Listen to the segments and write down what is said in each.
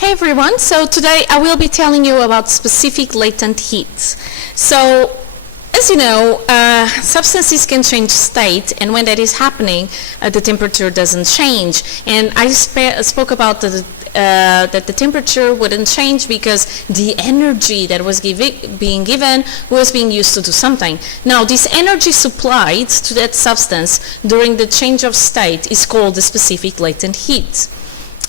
Hey everyone, so today I will be telling you about specific latent heat. So, as you know, substances can change state, and when that is happening, the temperature doesn't change. And I spoke about that the temperature wouldn't change because the energy that was being given was being used to do something. Now, this energy supplied to that substance during the change of state is called the specific latent heat.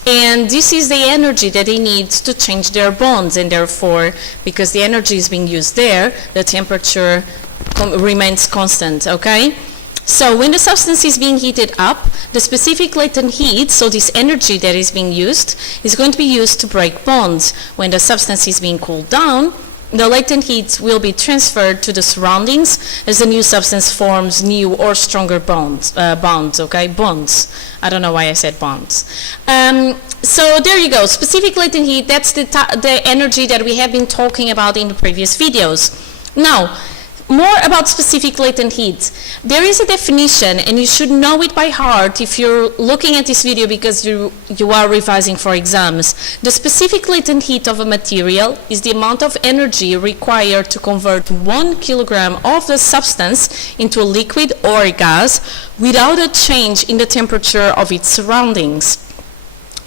And this is the energy that they need to change their bonds, and therefore, because the energy is being used there, the temperature remains constant, okay? So when the substance is being heated up, the specific latent heat, so this energy that is being used, is going to be used to break bonds. When the substance is being cooled down, the latent heat will be transferred to the surroundings as the new substance forms new or stronger bonds, okay? Bonds. I don't know why I said bonds. So there you go. Specific latent heat, that's the energy that we have been talking about in the previous videos. Now, more about specific latent heat. There is a definition, and you should know it by heart if you're looking at this video because you are revising for exams. The specific latent heat of a material is the amount of energy required to convert 1 kilogram of the substance into a liquid or a gas without a change in the temperature of its surroundings.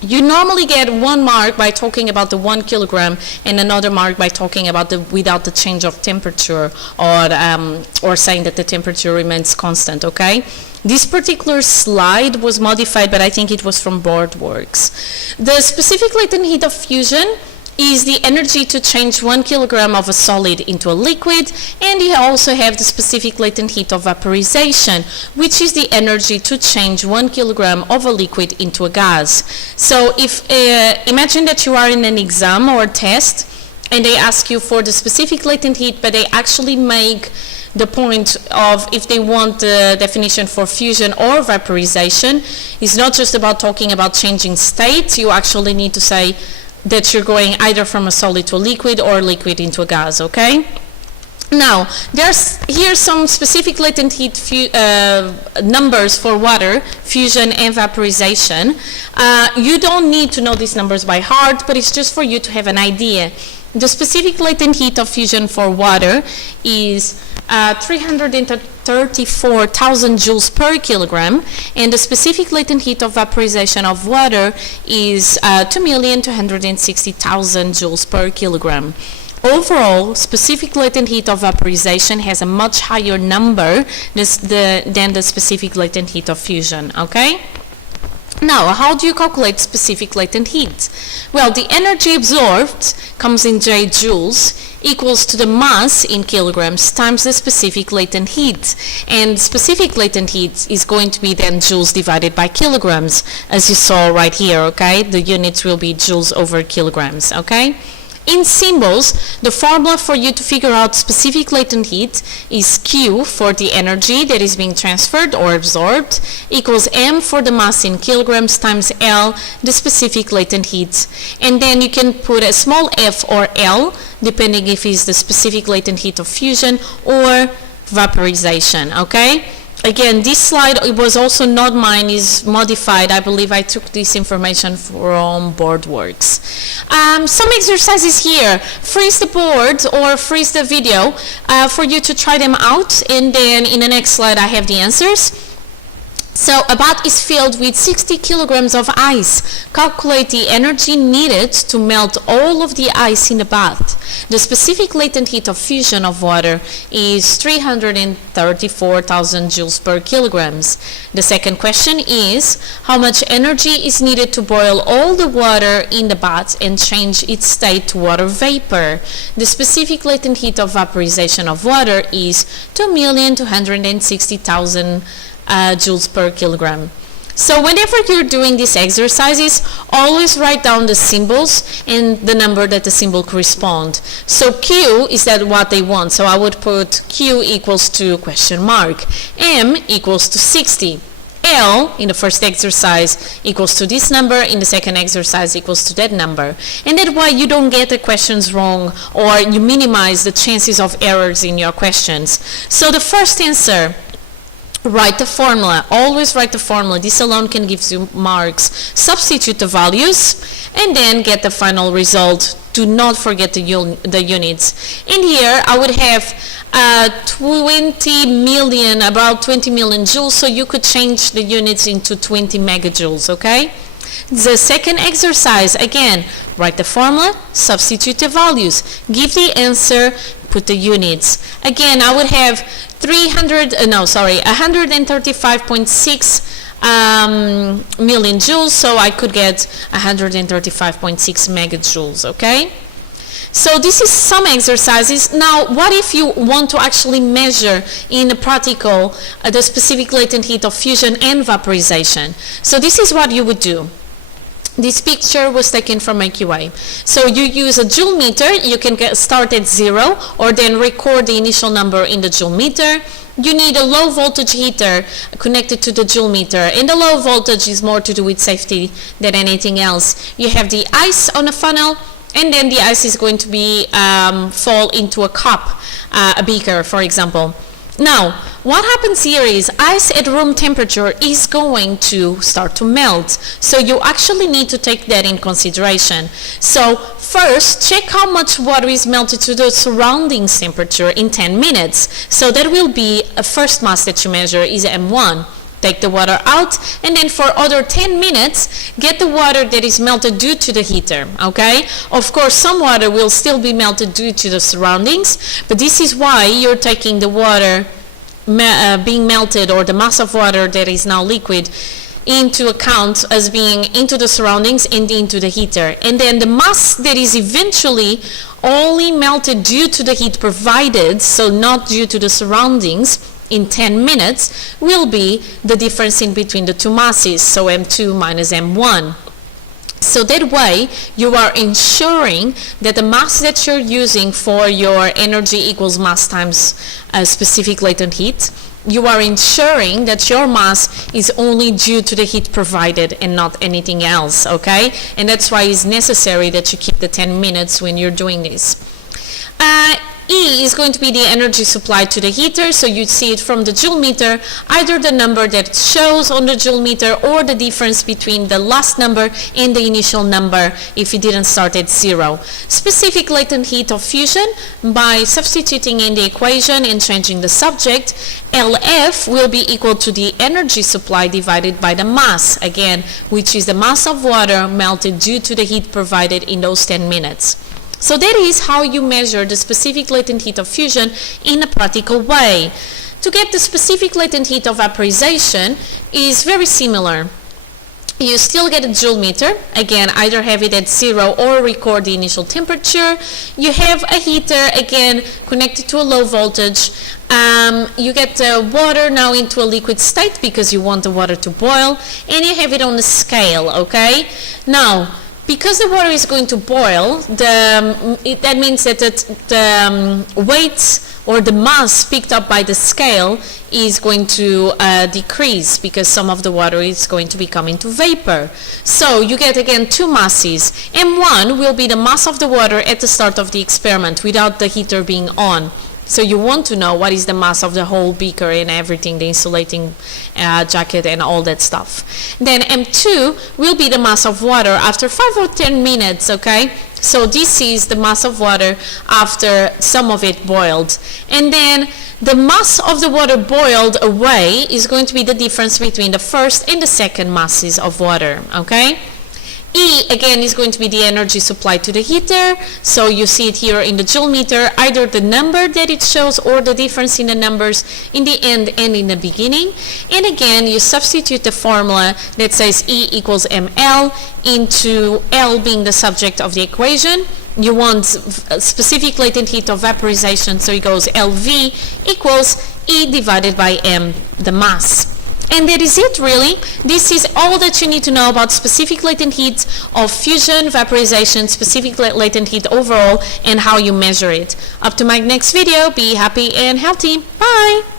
You normally get 1 mark by talking about the 1 kilogram and another mark by talking about without the change of temperature, or saying that the temperature remains constant, okay? This particular slide was modified, but I think it was from BoardWorks. The specific latent heat of fusion is the energy to change 1 kilogram of a solid into a liquid, and you also have the specific latent heat of vaporization, which is the energy to change 1 kilogram of a liquid into a gas. So if imagine that you are in an exam or a test and they ask you for the specific latent heat, but they actually make the point of if they want the definition for fusion or vaporization. It's not just about talking about changing state. You actually need to say that you're going either from a solid to a liquid or liquid into a gas, okay? Now, here's some specific latent heat numbers for water, fusion and vaporization. You don't need to know these numbers by heart, but it's just for you to have an idea. The specific latent heat of fusion for water is 334,000 joules per kilogram, and the specific latent heat of vaporization of water is 2,260,000 joules per kilogram. Overall, specific latent heat of vaporization has a much higher number than the specific latent heat of fusion, okay? Now, how do you calculate specific latent heat? Well, the energy absorbed comes in J joules equals to the mass in kilograms times the specific latent heat. And specific latent heat is going to be then joules divided by kilograms, as you saw right here, okay? The units will be joules over kilograms, okay? In symbols, the formula for you to figure out specific latent heat is Q for the energy that is being transferred or absorbed equals M for the mass in kilograms times L, the specific latent heat. And then you can put a small f or L depending if it's the specific latent heat of fusion or vaporization, okay? Again, this slide, it was also not mine, is modified. I believe I took this information from BoardWorks. Some exercises here. Freeze the board or freeze the video for you to try them out, and then in the next slide I have the answers. So a bath is filled with 60 kilograms of ice. Calculate the energy needed to melt all of the ice in the bath. The specific latent heat of fusion of water is 334,000 joules per kilograms. The second question is, how much energy is needed to boil all the water in the bath and change its state to water vapor? The specific latent heat of vaporization of water is 2,260,000 joules per kilogram. So whenever you're doing these exercises, always write down the symbols and the number that the symbol corresponds. So Q is that what they want. So I would put Q equals to question mark. M equals to 60. L in the first exercise equals to this number, in the second exercise equals to that number. And that's why you don't get the questions wrong, or you minimize the chances of errors in your questions. So the first answer Write the formula. Always write the formula. This alone can give you marks. Substitute the values and then get the final result. Do not forget the units. In here, I would have 20 million, about 20 million joules, so you could change the units into 20 megajoules, okay? The second exercise, again, write the formula, substitute the values, give the answer, put the units. Again, I would have 135.6 million joules, so I could get 135.6 megajoules, okay? So this is some exercises. Now, what if you want to actually measure in a practical the specific latent heat of fusion and vaporization? So this is what you would do. This picture was taken from AQA. So you use a joule meter. You can start at 0 or then record the initial number in the joule meter. You need a low voltage heater connected to the joule meter, and the low voltage is more to do with safety than anything else. You have the ice on a funnel, and then the ice is going to be fall into a cup, a beaker, for example. Now, what happens here is ice at room temperature is going to start to melt. So you actually need to take that in consideration. So first, check how much water is melted to the surroundings temperature in 10 minutes. So that will be a first mass that you measure is M1. Take the water out, and then for other 10 minutes, get the water that is melted due to the heater, okay? Of course, some water will still be melted due to the surroundings, but this is why you're taking the water being melted, or the mass of water that is now liquid, into account as being into the surroundings and into the heater. And then the mass that is eventually only melted due to the heat provided, so not due to the surroundings, in 10 minutes will be the difference in between the two masses, so M2 minus M1. So that way you are ensuring that the mass that you're using for your energy equals mass times specific latent heat, you are ensuring that your mass is only due to the heat provided and not anything else, okay? And that's why it's necessary that you keep the 10 minutes when you're doing this. E is going to be the energy supplied to the heater, so you see it from the joule meter, either the number that it shows on the joule meter or the difference between the last number and the initial number if it didn't start at 0. Specific latent heat of fusion, by substituting in the equation and changing the subject, LF will be equal to the energy supply divided by the mass, again, which is the mass of water melted due to the heat provided in those 10 minutes. So that is how you measure the specific latent heat of fusion in a practical way. To get the specific latent heat of vaporization is very similar. You still get a joule meter, again, either have it at 0 or record the initial temperature. You have a heater, again, connected to a low voltage. You get the water now into a liquid state because you want the water to boil, and you have it on a scale, okay? Now, because the water is going to boil, that means that the weight or the mass picked up by the scale is going to decrease because some of the water is going to become into vapor. So you get again two masses. M1 will be the mass of the water at the start of the experiment without the heater being on. So you want to know what is the mass of the whole beaker and everything, the insulating jacket and all that stuff. Then M2 will be the mass of water after 5 or 10 minutes, okay? So this is the mass of water after some of it boiled. And then the mass of the water boiled away is going to be the difference between the first and the second masses of water, okay? E, again, is going to be the energy supplied to the heater. So you see it here in the joule meter, either the number that it shows or the difference in the numbers in the end and in the beginning. And again, you substitute the formula that says E equals mL into L being the subject of the equation. You want a specific latent heat of vaporization, so it goes LV equals E divided by M, the mass. And that is it, really. This is all that you need to know about specific latent heat of fusion, vaporization, specific latent heat overall, and how you measure it. Up to my next video. Be happy and healthy. Bye!